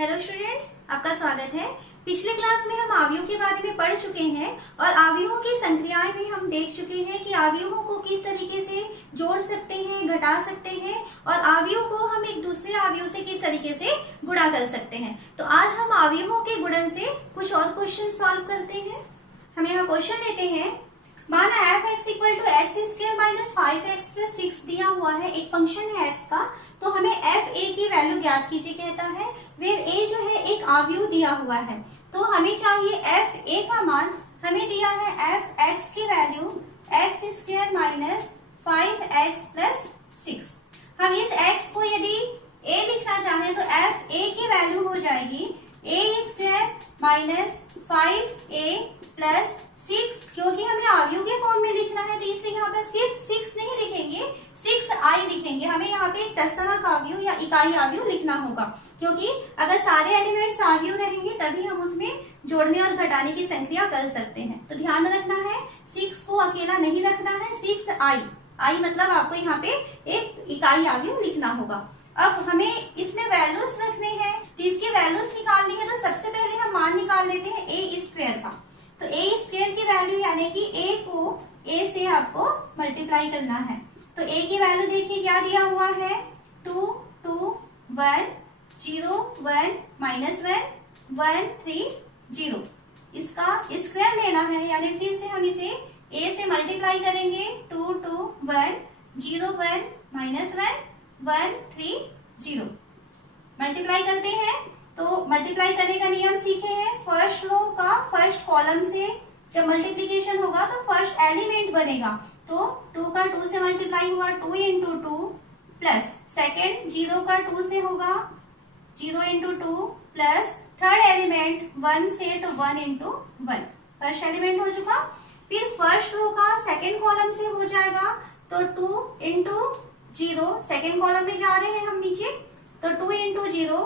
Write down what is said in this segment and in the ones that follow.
Hello students, आपका स्वागत है। पिछले क्लास में हम अवयवों के बारे में पढ़ चुके हैं और अवयवों की संक्रियाएं भी हम देख चुके हैं कि अवयवों को किस तरीके से जोड़ सकते हैं, घटा सकते हैं और अवयवों को हम एक दूसरे अवयव से किस तरीके से गुणा कर सकते हैं। तो आज हम अवयवों के गुणन से कुछ और क्वेश्चन सॉल्व करते हैं। हम यहाँ क्वेश्चन लेते हैं। माना f(x = x² - 5x + 6 दिया हुआ है, एक फंक्शन है x का। तो हमें f(a) की वैल्यू ज्ञात कीजिए कहता है। वेयर a जो है एक अवयव दिया हुआ है, तो हमें चाहिए f(a) का मान। हमें दिया है f(x) की वैल्यू x² - 5x + 6। हम इस x को यदि a लिखना चाहें तो f(a) की वैल्यू हो जाएगी a² - 5a + 6। क्योंकि हमें अवयव के फॉर्म में लिखना है तो इसलिए यहाँ पे सिर्फ 6 नहीं लिखेंगे, 6i लिखेंगे। हमें यहाँ पे एक तत्समक अवयव या इकाई अवयव लिखना होगा, क्योंकि अगर सारे एलिमेंट्स अवयव रहेंगे तभी हम उसमें जोड़ने और घटाने की संक्रिया कर सकते हैं। तो ध्यान रखना है, 6 को अकेला नहीं रखना है, 6i मतलब आपको यहाँ पे एक इकाई अवयव लिखना होगा। अब हमें इसमें वैल्यूज रखने हैं, तो इसकी वैल्यूज निकालनी है। तो सबसे पहले हम मान निकाल लेते हैं a² का। तो a² की वैल्यू यानी कि a को a से आपको मल्टीप्लाई करना है। तो a की वैल्यू देखिए क्या दिया हुआ है, 2 2 1 0 1 -1 1 3 0। इसका स्क्वायर लेना है, यानी फिर से हम इसे a से मल्टीप्लाई करेंगे। 2 2 1 0 1 -1 1 3 0 मल्टीप्लाई करते हैं। तो मल्टीप्लाई करने का नियम सीखे हैं। फर्स्ट रो का फर्स्ट कॉलम से जब मल्टीप्लीकेशन होगा तो फर्स्ट एलिमेंट बनेगा। तो 2 का 2 से मल्टीप्लाई हुआ, 2 × 2 प्लस सेकेंड 0 का 2 से होगा 0 × 2 प्लस थर्ड एलिमेंट 1 से तो 1 × 1 फर्स्ट एलिमेंट हो चुका। फिर फर्स्ट रो का सेकेंड कॉलम से हो जाएगा तो 2 × 0, सेकेंड कॉलम में जा रहे हैं हम नीचे, तो 2 × 0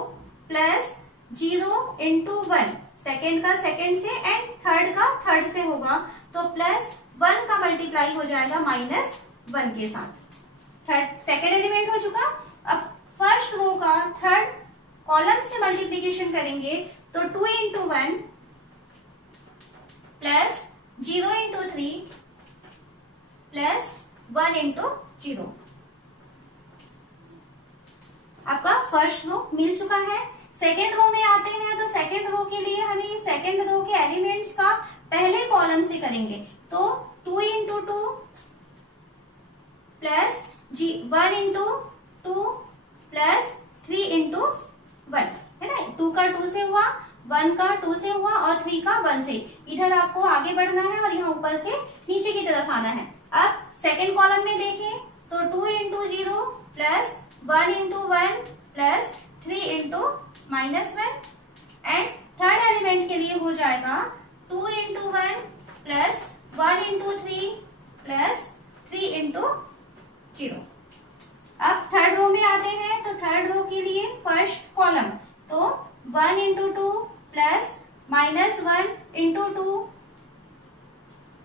प्लस 0 × 1 सेकेंड का सेकेंड से एंड थर्ड का थर्ड से होगा, तो प्लस 1 का मल्टीप्लाई हो जाएगा -1 के साथ। थर्ड सेकेंड एलिमेंट हो चुका। अब फर्स्ट रो का थर्ड कॉलम से मल्टीप्लीकेशन करेंगे तो 2 × 1 प्लस 0 × 3 प्लस 1 × 0। आपका फर्स्ट रो मिल चुका है। सेकेंड रो में आते हैं, तो सेकेंड रो के लिए हमें इस सेकेंड रो के एलिमेंट्स का पहले कॉलम से करेंगे। तो 2 × 2 प्लस 1 × 2 प्लस 3 × 1 है ना। 2 का 2 से हुआ, 1 का 2 से हुआ और 3 का 1 से। इधर आपको आगे बढ़ना है और यहाँ ऊपर से नीचे की तरफ आना है। अब सेकेंड कॉलम में देखें तो 2 × 0 plus 1 × 1 plus 3 × -1 and third element के लिए हो जाएगा 2 × 1 प्लस 1 × 3 प्लस 3 × 0। अब थर्ड रो में आते हैं, तो थर्ड रो के लिए फर्स्ट कॉलम तो 1 × 2 प्लस -1 × 2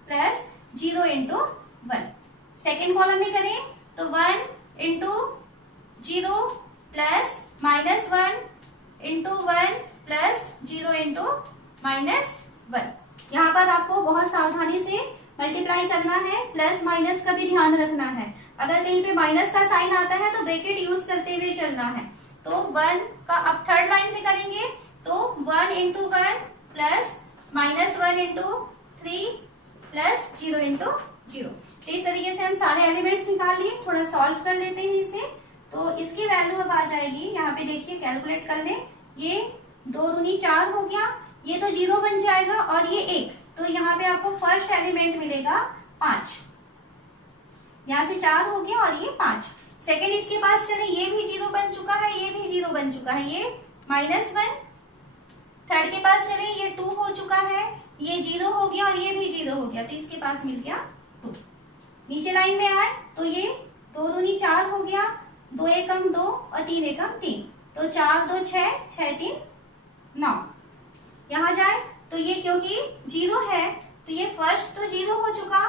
प्लस 0 × 1। सेकेंड कॉलम में करें तो 1 × 0 प्लस -1 × 1 प्लस 0 × -1। यहाँ पर आपको बहुत सावधानी से मल्टीप्लाई करना है, प्लस माइनस का भी ध्यान रखना है। अगर कहीं पे माइनस का साइन आता है तो ब्रैकेट यूज करते हुए चलना है। तो 1 का अब थर्ड लाइन से करेंगे तो 1 × 1 प्लस -1 × 3 प्लस 0 × 0। तो इस तरीके से हम सारे एलिमेंट्स निकाल लिए। थोड़ा सॉल्व कर लेते हैं इसे। तो इसकी वैल्यू अब आ जाएगी, यहाँ पे देखिए कैलकुलेट कर ले। ये 2 दूनी 4 हो गया, ये तो 0 बन जाएगा और ये 1, तो यहाँ पे आपको फर्स्ट एलिमेंट मिलेगा 5। यहाँ से 4 हो गया और ये 5। सेकेंड इसके पास चले, ये भी 0 बन चुका है, ये भी 0 बन चुका है, ये -1। थर्ड के पास चले, ये 2 हो चुका है, ये 0 हो गया और ये भी 0 हो गया, तो इसके पास मिल गया 2। नीचे लाइन में आए तो ये 2 दूनी 4 हो गया, 2 एकम 2 और 3 एकम 3, तो 4 2 6 6 3 9। यहाँ जाए तो ये क्योंकि 0 है तो ये फर्स्ट तो 0 हो चुका,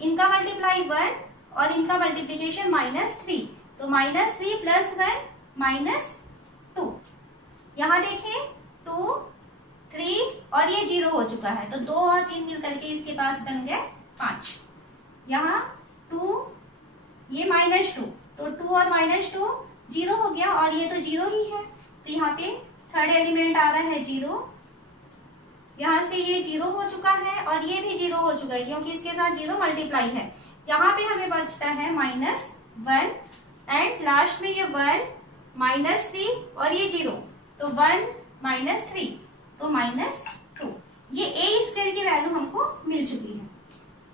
इनका मल्टीप्लाई 1 और इनका मल्टीप्लीकेशन -3, तो -3 + 1 -2। यहाँ देखें 2, 3 और ये 0 हो चुका है, तो 2 और 3 मिल करके इसके पास बन गए 5। यहाँ 2, ये -2, तो 2 और -2 0 हो गया, और ये तो 0 ही है, तो यहाँ पे थर्ड एलिमेंट आ रहा है 0। यहाँ से ये 0 हो चुका है और ये भी 0 हो चुका है क्योंकि इसके साथ 0 मल्टीप्लाई है। यहाँ पे हमें बचता है -1 एंड लास्ट में ये 1, -3 और ये 0, तो 1 -3 तो -2। ये a² की वैल्यू हमको मिल चुकी है।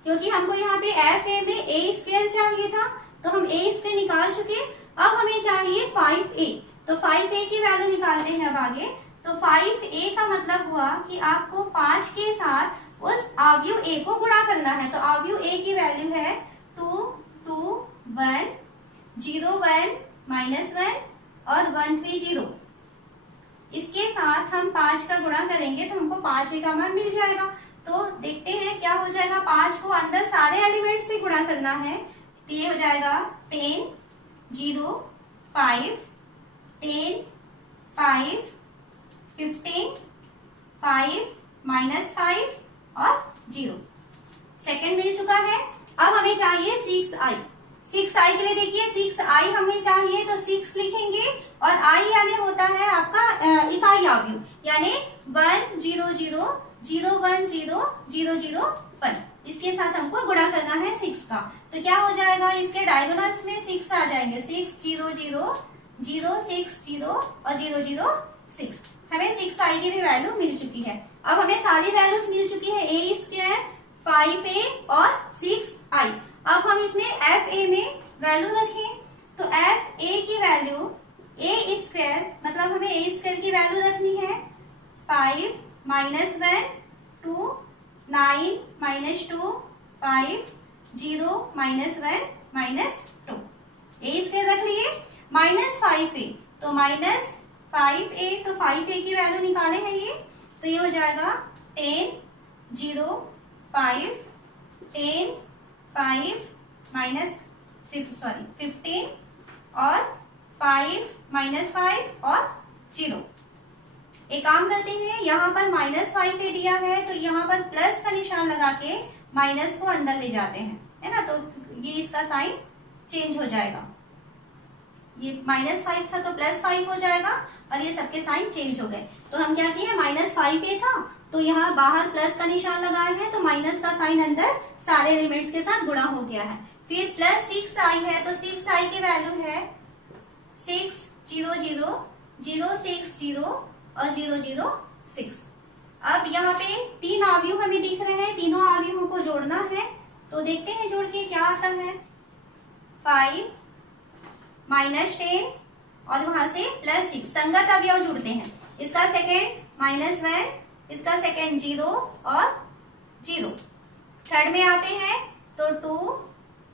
क्योंकि हमको यहाँ पे fa में a² चाहिए था, तो हम a² निकाल चुके। अब हमें चाहिए 5a, तो 5a की वैल्यू निकालते हैं अब आगे। तो 5a का मतलब हुआ कि आपको 5 के साथ उस आव्यूह a को गुणा करना है। तो आव्यूह a की वैल्यू है 2, 2, 1, 0, 1, -1 और 1, 3, 0। इसके साथ हम 5 का गुणा करेंगे तो हमको 5a का मान मिल जाएगा। तो देखते हैं क्या हो जाएगा। 5 को अंदर सारे एलिमेंट से गुणा करना है, तो ये हो जाएगा 10, 0, 5, 10, 5, 15, 5, -5 और 0। सेकंड मिल चुका है। अब हमें चाहिए 6i। 6i के लिए देखिए 6i हमें चाहिए, तो 6 लिखेंगे और i यानी होता है आपका इकाई आव्यूह, यानी 1, 0, 0, 0, 1, 0, 0, 0, 1। इसके साथ हमको गुणा करना है 6 का, तो क्या हो जाएगा, इसके डायगोनल्स में 6 आ जाएंगे। 6, 0, 0, 0, 6, 0 और 0, 0, 6। हमें 6i की भी वैल्यू मिल चुकी है। अब हमें सारी वैल्यूज मिल चुकी है, a², 5a और 6i। अब हम इसमें fa में वैल्यू रखें, तो fa की वैल्यू a² मतलब हमें a² की वैल्यू रखनी है 5, -1, 2, 9, -2, 5, 0, -1, -2। a² रख लिए। -5a, तो -5a, तो 5a की वैल्यू निकाले हैं ये, तो ये हो जाएगा 10, 0, 5, 10, 5 15 और 5, -5 और 0। एक काम करते हैं, यहाँ पर -5a दिया है तो यहाँ पर प्लस का निशान लगा के माइनस को अंदर ले जाते हैं, है ना, तो ये इसका साइन चेंज हो जाएगा। ये -5 था तो +5 हो जाएगा और ये सबके साइन चेंज हो गए। तो हम क्या किए, -5a था तो यहाँ बाहर प्लस का निशान लगाए हैं, तो माइनस का साइन अंदर सारे एलिमेंट्स के साथ गुणा हो गया है। फिर +6i है, तो 6i की वैल्यू है 6, 0, 0, 0, 6, 0 और 0, 0, 6। अब यहाँ पे 3 आव्यूह हमें दिख रहे हैं, तीनों आव्यूहों को जोड़ना है, तो देखते हैं जोड़ के क्या आता है। 5, -10 और वहां से +6 संगत अवयव जुड़ते हैं। इसका सेकेंड -1, इसका सेकेंड 0 और 0। थर्ड में आते हैं तो 2,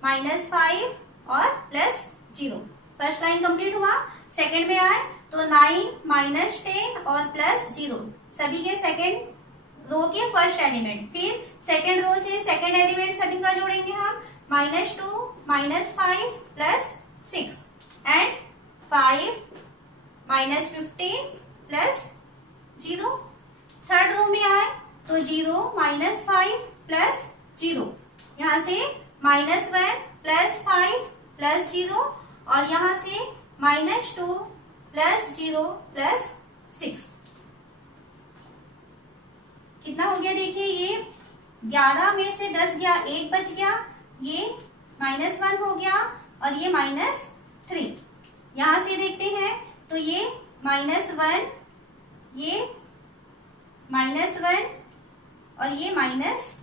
-5 और +0। फर्स्ट लाइन कंप्लीट हुआ। सेकेंड में आए तो 9, -10 और +0, सभी के सेकेंड रो के फर्स्ट एलिमेंट। फिर सेकेंड रो से सेकेंड एलिमेंट सभी का जोड़ेंगे हम, -2, -5 +6 एंड 5, -15 +0। थर्ड रो में आए तो 0, -5 +0, यहाँ से -1 +5 +0 और यहाँ से -2 +0 +6। कितना हो गया देखिए, ये 11 में से 10 गया, 1 बच गया, ये -1 हो गया और ये -3। यहां से देखते हैं तो ये -1, ये -1 और ये -10,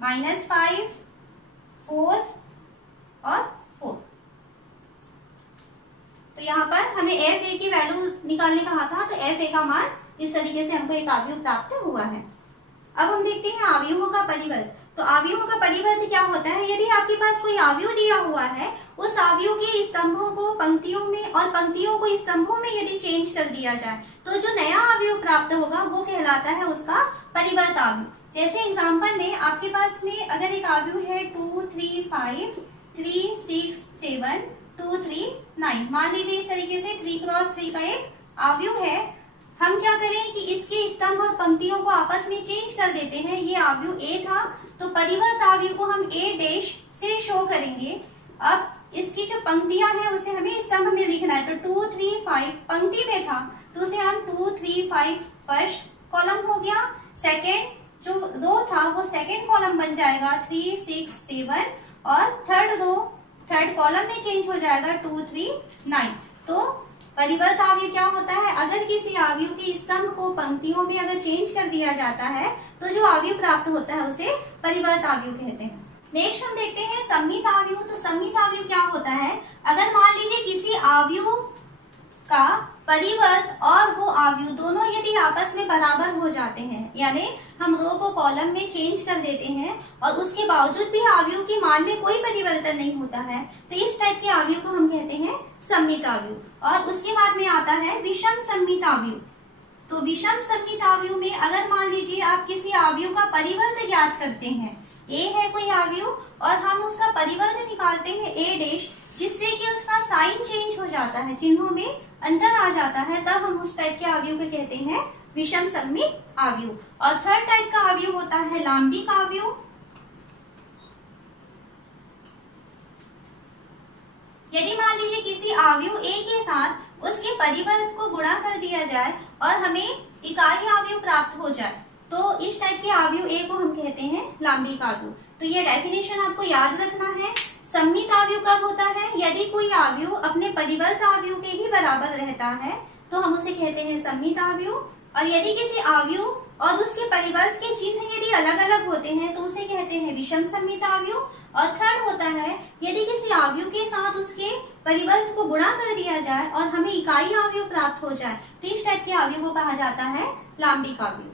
-5, 4 और 4। तो यहाँ पर हमें fa की वैल्यू निकालने कहा था, तो fa का मान इस तरीके से हमको एक आव्यूह प्राप्त हुआ है। अब हम देखते हैं आव्यूहों का परिवर्त। तो आव्यूहों का परिवर्त क्या होता है, यदि आपके पास कोई आव्यूह दिया हुआ है, उस आव्यूह के स्तंभों को पंक्तियों में और पंक्तियों को स्तंभों में यदि चेंज कर दिया जाए तो जो नया आव्यूह प्राप्त होगा वो कहलाता है उसका परिवर्त आव्यूह। जैसे एग्जाम्पल में आपके पास में अगर एक आव्यूह है 2, 3, 5, 3, 6, 7, 2 3 9। मान लीजिए इस तरीके से 3 क्रॉस 3 का एक अवयव है। हम क्या करें कि इसके स्तंभ और पंक्तियों को आपस में चेंज कर देते हैं। ये अवयव ए था तो परिवर्त अवयव को हम ए डैश से शो करेंगे। अब इसकी जो पंक्तियां हैं उसे हमें स्तंभ में लिखना है। तो 2 3 5 पंक्ति में था तो उसे हम 2 3 5 फर्स्ट कॉलम हो गया। सेकेंड जो रो था वो सेकेंड कॉलम बन जाएगा 3 6 7 और थर्ड कॉलम में चेंज हो जाएगा 2 3 9। तो परिवर्त अवयव क्या होता है, अगर किसी अवयव के स्तंभ को पंक्तियों में अगर चेंज कर दिया जाता है तो जो अवयव प्राप्त होता है उसे परिवर्त अवयव कहते हैं। नेक्स्ट हम देखते हैं सम्मित अवयव। तो सम्मित अवयव क्या होता है, अगर मान लीजिए किसी अवयव का परिवर्त और वो अवयव दोनों यदि आपस में बराबर हो जाते हैं, यानी हम रो को कॉलम में चेंज कर देते हैं और उसके बावजूद भी अवयव के मान में कोई परिवर्तन नहीं होता है, तो इस टाइप के अवयव को हम कहते हैं सम्मित अवयव। और उसके बाद में आता है विषम सम्मित अवयव। तो विषम सम्मित अवयव में अगर मान लीजिए आप किसी अवयव का परिवर्त ज्ञात करते हैं, ए है कोई अवयव और हम उसका परिवर्त निकालते हैं ए डैश, जिससे कि उसका साइन चेंज हो जाता है, चिन्हों में अंतर आ जाता है, तब हम उस टाइप के अवयव को कहते हैं विषम सम्मित अवयव। और थर्ड टाइप का अवयव होता है लांबिक अवयव। यदि मान लीजिए किसी अवयव ए के साथ उसके परिवर्त को गुणा कर दिया जाए और हमें इकाई अवयव प्राप्त हो जाए, तो इस टाइप के अवयव ए को हम कहते हैं लांबिक अवयव। तो ये डेफिनेशन आपको याद रखना है। सम्मित अवयव कब होता है, यदि कोई अवयव अपने परिवर्त अवयव के ही बराबर रहता है तो हम उसे कहते हैं सम्मित अवयव। और यदि किसी अवयव और उसके परिवर्त के चिन्ह यदि अलग अलग होते हैं तो उसे कहते हैं विषम सम्मित अवयव। और थर्ड होता है यदि किसी अवयव के साथ उसके परिवर्त को गुणा कर दिया जाए और हमें इकाई अवयव प्राप्त हो जाए, तो इस टाइप के अवयव को कहा जाता है लांबिक अवयव।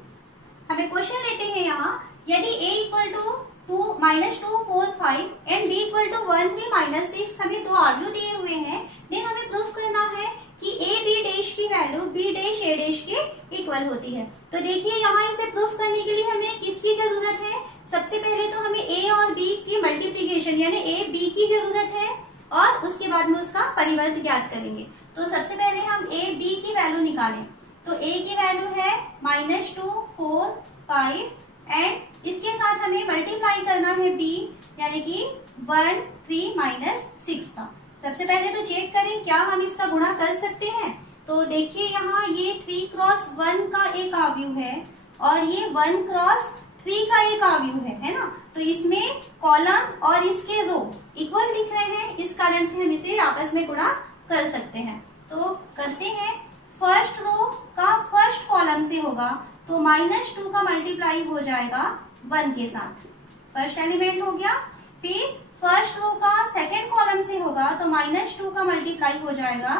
हमें क्वेश्चन लेते हैं यहाँ, यदि a equal to 2 -2 4 5 and b equal to 1 3 -6 हमें दो अवयव दिए हुए हैं, देन हमें प्रूफ करना है कि a b डैश की value b dash a dash के इक्वल होती है। तो देखिए यहाँ इसे प्रूफ करने के लिए हमें किसकी जरूरत है, सबसे पहले तो हमें a और b की मल्टीप्लीकेशन यानी a b की जरूरत है और उसके बाद में उसका परिवर्त ज्ञात करेंगे। तो सबसे पहले हम a b की वैल्यू निकालें। तो a की वैल्यू है -2 4 5 एंड इसके साथ हमें मल्टीप्लाई करना है b यानी कि 1 3 -6 का। सबसे पहले तो चेक करें क्या हम इसका गुणा कर सकते हैं। तो देखिए यहाँ ये 3 क्रॉस 1 का एक अवयव है और ये 1 क्रॉस 3 का एक अवयव है ना। तो इसमें कॉलम और इसके रो इक्वल दिख रहे हैं, इस कारण से हम इसे आपस में गुणा कर सकते हैं। तो करते हैं, फर्स्ट रो का फर्स्ट कॉलम से होगा तो -2 का मल्टीप्लाई हो जाएगा 1 के साथ, फर्स्ट एलिमेंट हो गया। फिर फर्स्ट रो का सेकंड कॉलम से होगा तो -2 का मल्टीप्लाई हो जाएगा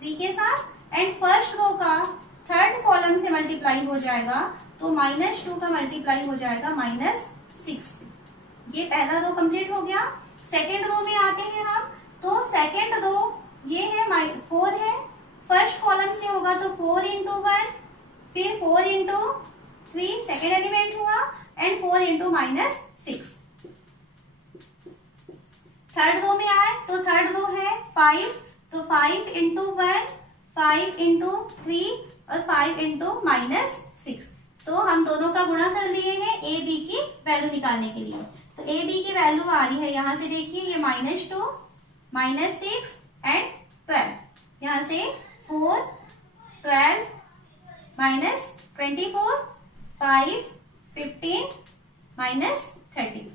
3 के साथ एंड फर्स्ट रो का थर्ड कॉलम से मल्टीप्लाई हो जाएगा तो -2 का मल्टीप्लाई हो जाएगा -6। ये पहला रो कंप्लीट हो गया। सेकंड रो में आते हैं हम, तो सेकंड रो ये है 4 है, फर्स्ट कॉलम से होगा तो 4 × 1 फिर 4 × 3 सेकेंड एलिमेंट हुआ एंड 4 × -6। थर्ड रो में आए तो थर्ड रो है 5, तो 5 × 1 5 × 3 और 5 × -6। तो हम दोनों का गुणा कर लिए हैं a b की वैल्यू निकालने के लिए। तो a b की वैल्यू आ रही है यहाँ से, देखिए ये -2 -6 एंड 12, यहाँ से 4 12 -24 5 15 -30।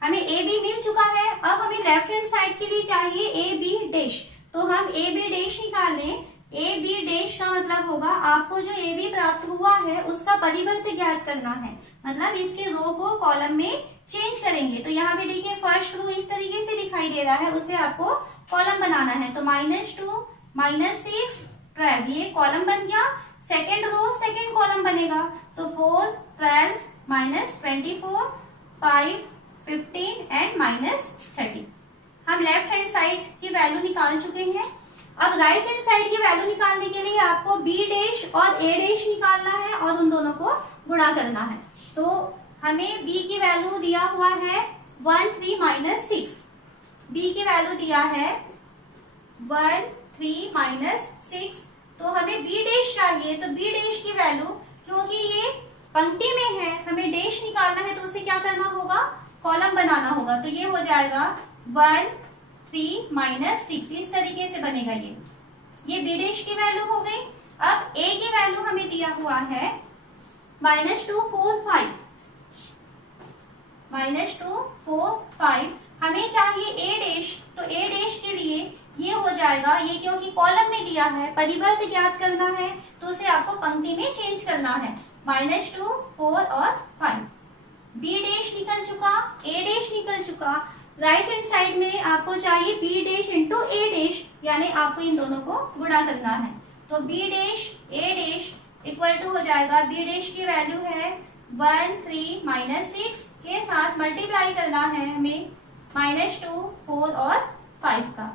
हमें a b मिल चुका है। अब हमें लेफ्ट हैंड साइड के लिए चाहिए a b डैश, तो हम a b डैश निकालें। a b डैश का मतलब होगा आपको जो a b प्राप्त हुआ है उसका परिवर्त ज्ञात करना है, मतलब इसके रो को कॉलम में चेंज करेंगे। तो यहाँ पे देखिए फर्स्ट रो इस तरीके से दिखाई दे रहा है, उसे आपको कॉलम बनाना है। तो -2 -6 12 ये कॉलम बन गया। सेकेंड रो सेकेंड कॉलम बनेगा तो 4 12 -24 5 15 एंड -30। हम लेफ्ट हैंड साइड की वैल्यू निकाल चुके हैं। अब राइट हैंड साइड की वैल्यू निकालने के लिए आपको b डैश और a डैश निकालना है और उन दोनों को गुणा करना है। तो हमें b की वैल्यू दिया हुआ है 1 3 -6, b की वैल्यू दिया है 1 3 माइनस 6। तो हमें बी डैश चाहिए, तो बी डैश की वैल्यू, क्योंकि ये पंक्ति में है, हमें डैश निकालना है, तो उसे क्या करना होगा, कॉलम बनाना होगा। तो ये हो जाएगा 1 3 माइनस 6, इस तरीके से बनेगा ये बी डैश की वैल्यू हो गई। अब ए की वैल्यू हमें दिया हुआ है -2 4 5, -2 4 5, हमें चाहिए ए डैश। तो ए डैश के लिए ये हो जाएगा, ये क्योंकि कॉलम में दिया है, परिवर्त ज्ञात करना है, तो उसे आपको पंक्ति में चेंज करना है। -2 4 और 5, बी डैश निकल चुका, ए डैश निकल चुका। राइट हैंड साइड में आपको चाहिए B dash into A dash, यानी आपको इन दोनों को गुणा करना है। तो B dash A dash equal to हो जाएगा, बी डैश की वैल्यू है 1 3 माइनस 6 के साथ मल्टीप्लाई करना है हमें -2 4 और 5 का।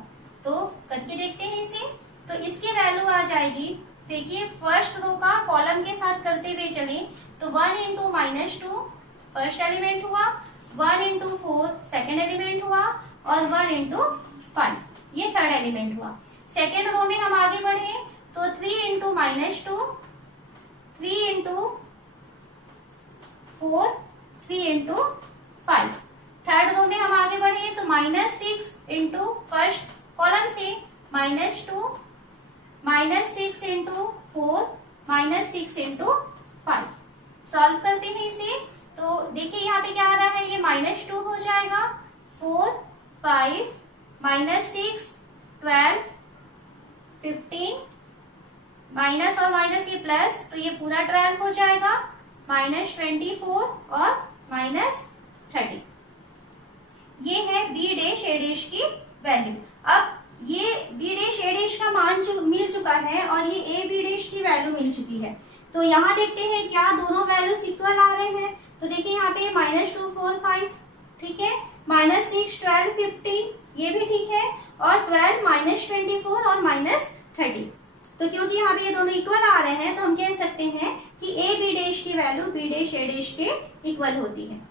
तो करके देखते हैं इसे। तो इसकी वैल्यू आ जाएगी, देखिए फर्स्ट रो का कॉलम के साथ करते हुए चले, तो 1 इंटू -2 फर्स्ट एलिमेंट हुआ, 1 इंटू 4 सेकेंड एलिमेंट हुआ, और 1 इंटू 5 ये थर्ड एलिमेंट हुआ। सेकेंड रो में हम आगे बढ़े तो 3 into -2, 3 into 4, 3 into 5। Third row में हम आगे बढ़े तो -6 इंटू फर्स्ट कॉलम से, -2 -6 इंटू 4 -6 इंटू 5। सॉल्व करते हैं इसे। तो देखिए यहाँ पे क्या आ रहा है, ये -2 हो जाएगा, 4 5 -6 12 15, माइनस और माइनस ये प्लस, तो ये पूरा 12 हो जाएगा, -24 और -30। ये है बी डैश ए डैश की वैल्यू। अब ये बी डैश ए डैश का मान मिल चुका है और ये ए बी डैश की वैल्यू मिल चुकी है। तो यहाँ देखते हैं क्या दोनों वैल्यूज इक्वल आ रहे हैं। तो देखिए यहाँ पे -2 4 5 ठीक है, -6 12 15 ये भी ठीक है, और 12 -24 और -30। तो क्योंकि यहाँ पे ये दोनों इक्वल आ रहे हैं तो हम कह सकते हैं कि ए बी डैश की value B dash A dash के इक्वल होती है।